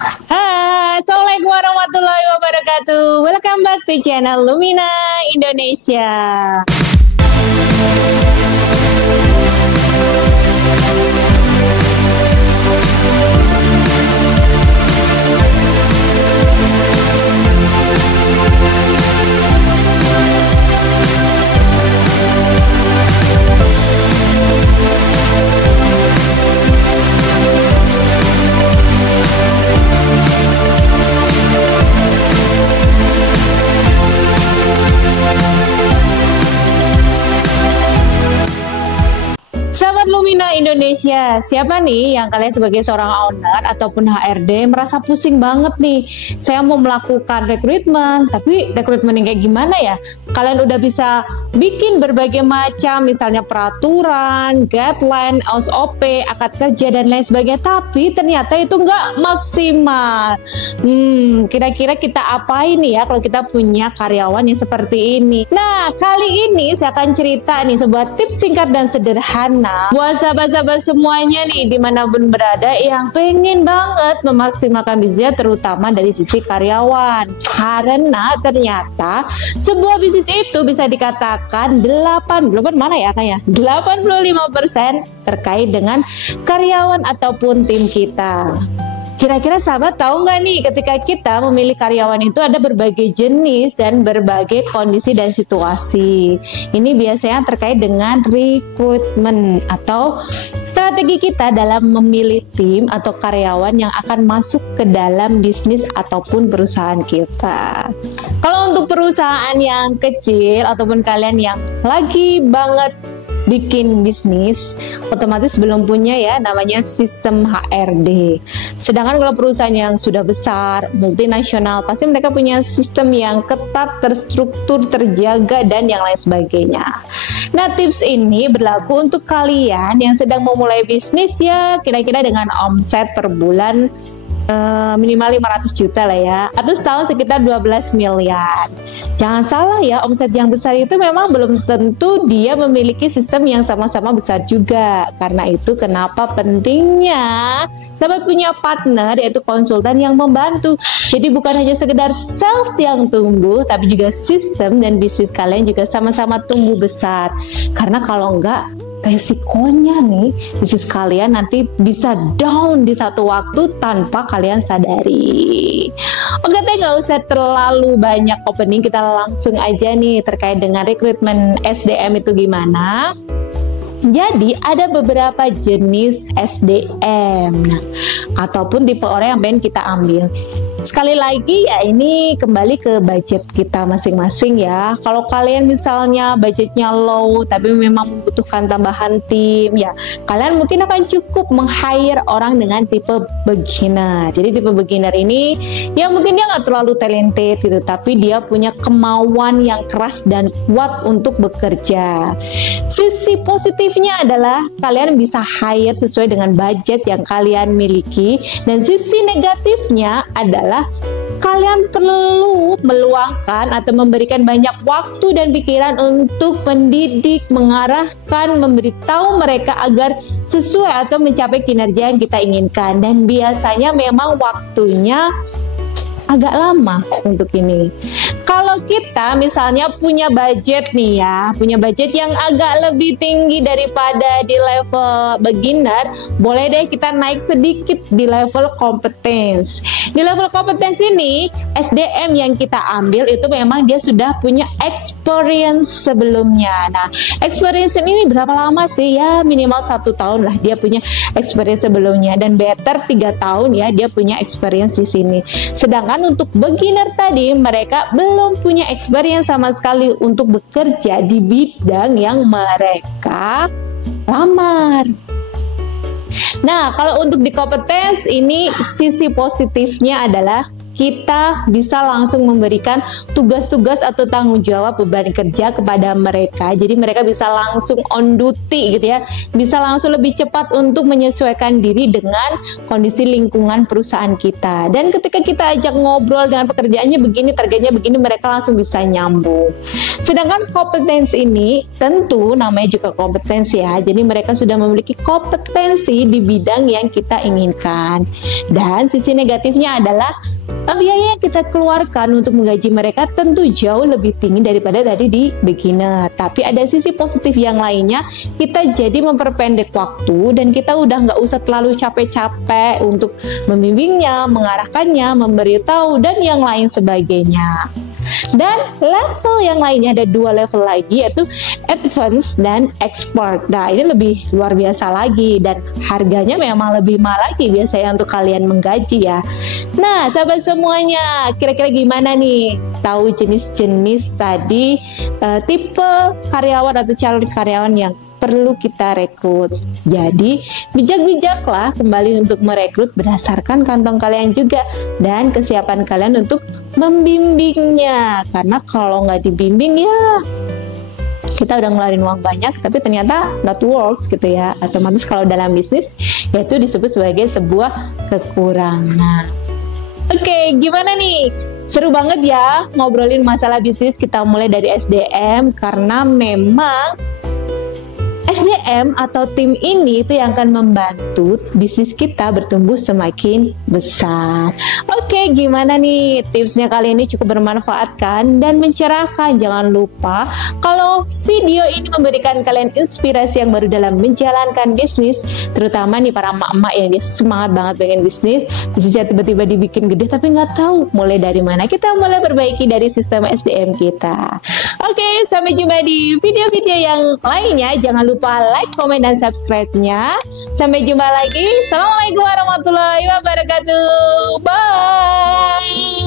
Hai, Assalamualaikum warahmatullahi wabarakatuh. Welcome back to channel Lumina Indonesia. Sahabat Lumina Indonesia, siapa nih yang kalian sebagai seorang owner ataupun HRD merasa pusing banget nih? Saya mau melakukan rekrutmen, tapi rekrutmen yang kayak gimana ya? Kalian udah bisa bikin berbagai macam, misalnya peraturan, guideline, SOP, akad kerja, dan lain sebagainya, tapi ternyata itu nggak maksimal. Kira-kira kita apain nih ya kalau kita punya karyawan yang seperti ini? Nah, kali ini saya akan cerita nih sebuah tips singkat dan sederhana buat sahabat-sahabat semuanya nih dimanapun berada yang pengen banget memaksimalkan bisnisnya, terutama dari sisi karyawan. Karena ternyata sebuah bisnis itu bisa dikatakan 85% terkait dengan karyawan ataupun tim kita. Kira-kira sahabat tahu nggak nih, ketika kita memilih karyawan itu ada berbagai jenis dan berbagai kondisi dan situasi. Ini biasanya terkait dengan rekrutmen atau strategi kita dalam memilih tim atau karyawan yang akan masuk ke dalam bisnis ataupun perusahaan kita. Kalau untuk perusahaan yang kecil ataupun kalian yang lagi banget bikin bisnis, otomatis belum punya ya namanya sistem HRD. Sedangkan kalau perusahaan yang sudah besar, multinasional, pasti mereka punya sistem yang ketat, terstruktur, terjaga, dan yang lain sebagainya. Nah, tips ini berlaku untuk kalian yang sedang memulai bisnis ya, kira-kira dengan omset per bulan minimal 500 juta lah ya, atau setahun sekitar 12 miliar. Jangan salah ya, omset yang besar itu memang belum tentu dia memiliki sistem yang sama-sama besar juga. Karena itu kenapa pentingnya sahabat punya partner, yaitu konsultan yang membantu. Jadi bukan hanya sekedar sales yang tumbuh, tapi juga sistem dan bisnis kalian juga sama-sama tumbuh besar. Karena kalau enggak, resikonya nih bisnis kalian nanti bisa down di satu waktu tanpa kalian sadari. Oke deh, nggak usah terlalu banyak opening, kita langsung aja nih terkait dengan rekrutmen SDM itu gimana. Jadi ada beberapa jenis SDM, ataupun tipe orang yang pengen kita ambil. Sekali lagi ya, ini kembali ke budget kita masing-masing ya. Kalau kalian misalnya budgetnya low tapi memang membutuhkan tambahan tim ya, kalian mungkin akan cukup meng-hire orang dengan tipe beginner. Jadi tipe beginner ini ya mungkin dia nggak terlalu talented gitu, tapi dia punya kemauan yang keras dan kuat untuk bekerja. Sisi positifnya adalah kalian bisa hire sesuai dengan budget yang kalian miliki, dan sisi negatifnya adalah kalian perlu meluangkan atau memberikan banyak waktu dan pikiran untuk mendidik, mengarahkan, memberitahu mereka agar sesuai atau mencapai kinerja yang kita inginkan. Dan biasanya memang waktunya agak lama untuk ini. Kalau kita misalnya punya budget nih ya, punya budget yang agak lebih tinggi daripada di level beginner, boleh deh kita naik sedikit di level competence. Di level competence ini, SDM yang kita ambil itu memang dia sudah punya experience sebelumnya. Nah, experience ini berapa lama sih? Ya minimal 1 tahun lah dia punya experience sebelumnya, dan better 3 tahun ya dia punya experience di sini. Sedangkan untuk beginner tadi, mereka belum punya experience sama sekali untuk bekerja di bidang yang mereka lamar. Nah, kalau untuk di kompetens ini, sisi positifnya adalah kita bisa langsung memberikan tugas-tugas atau tanggung jawab beban kerja kepada mereka. Jadi mereka bisa langsung on duty gitu ya, bisa langsung lebih cepat untuk menyesuaikan diri dengan kondisi lingkungan perusahaan kita. Dan ketika kita ajak ngobrol dengan pekerjaannya begini, targetnya begini, mereka langsung bisa nyambung. Sedangkan kompetensi ini tentu namanya juga kompetensi ya, jadi mereka sudah memiliki kompetensi di bidang yang kita inginkan. Dan sisi negatifnya adalah biaya yang kita keluarkan untuk menggaji mereka tentu jauh lebih tinggi daripada tadi di beginner. Tapi ada sisi positif yang lainnya, kita jadi memperpendek waktu dan kita udah nggak usah terlalu capek-capek untuk membimbingnya, mengarahkannya, memberitahu, dan yang lain sebagainya. Dan level yang lainnya ada 2 level lagi, yaitu advance dan expert. Nah, ini lebih luar biasa lagi dan harganya memang lebih mahal lagi biasanya untuk kalian menggaji ya. Nah, sahabat semuanya, kira-kira gimana nih? Tahu jenis-jenis tadi tipe karyawan atau calon karyawan yang perlu kita rekrut. Jadi bijak-bijaklah kembali untuk merekrut berdasarkan kantong kalian juga dan kesiapan kalian untuk membimbingnya. Karena kalau nggak dibimbing ya kita udah ngeluarin uang banyak tapi ternyata not works gitu ya. Otomatis kalau dalam bisnis yaitu disebut sebagai sebuah kekurangan. Oke, gimana nih? Seru banget ya ngobrolin masalah bisnis. Kita mulai dari SDM karena memang SDM atau tim ini itu yang akan membantu bisnis kita bertumbuh semakin besar. Oke, gimana nih tipsnya kali ini? Cukup bermanfaat kan dan mencerahkan? Jangan lupa kalau video ini memberikan kalian inspirasi yang baru dalam menjalankan bisnis, terutama nih para emak-emak yang dia semangat banget pengen bisnisnya tiba-tiba dibikin gede tapi nggak tahu mulai dari mana. Kita mulai perbaiki dari sistem SDM kita. Oke, sampai jumpa di video-video yang lainnya. Jangan lupa like, komen, dan subscribe-nya. Sampai jumpa lagi. Assalamualaikum warahmatullahi wabarakatuh. Bye.